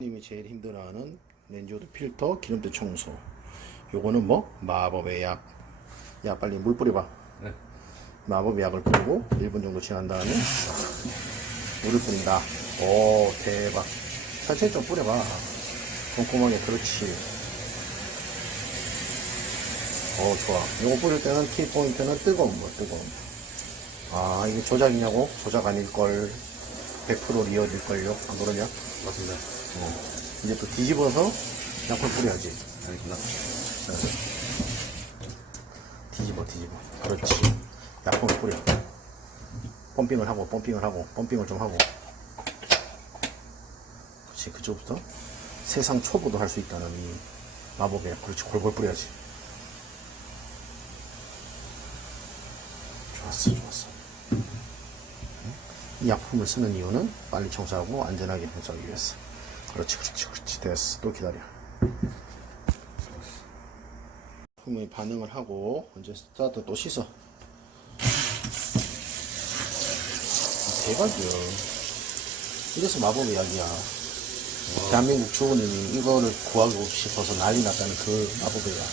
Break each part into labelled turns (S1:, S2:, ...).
S1: 님이 제일 힘들어하는 렌즈우드 필터 기름때 청소 요거는 뭐 마법의 약. 야 빨리 물 뿌려봐.
S2: 네.
S1: 마법의 약을 뿌리고 1분 정도 지난 다음에 물을 뿌린다. 오 대박. 천천히 좀 뿌려봐. 꼼꼼하게 그렇지. 어 좋아. 요거 뿌릴 때는 키 포인트는 뜨거운 물 뜨거운 물. 아 이게 조작이냐고? 조작 아닐걸. 100% 리얼일걸요? 안 그러냐?
S2: 맞습니다.
S1: 어. 이제 또 뒤집어서 약을 뿌려야지.
S2: 알겠습니다.
S1: 뒤집어, 뒤집어. 그렇지. 약품을 뿌려. 펌핑을 하고, 펌핑을 하고, 펌핑을 좀 하고. 그렇지, 그쪽부터 세상 초보도 할 수 있다는 이 마법의 약. 그렇지, 골골 뿌려야지. 좋았어, 좋았어. 이 약품을 쓰는 이유는 빨리 청소하고 안전하게 청소하기 위해서. 그렇지, 그렇지, 그렇지. 됐어. 또 기다려. 품의 반응을 하고 이제 스타트 또 씻어. 대박이야. 이래서 마법의 약이야. 대한민국 주부님이 이거를 구하고 싶어서 난리 났다는 그 마법의 약.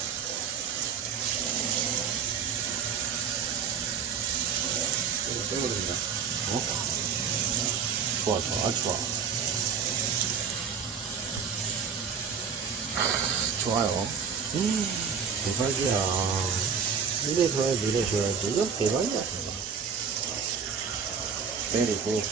S2: 떼버립니다.
S1: 어? 좋아, 좋아, 아주 좋아. 아, 좋아요. 음, 대박이야. 이래 줘야지, 이래 줘야지. 이건 대박이야, 대박. 때리고,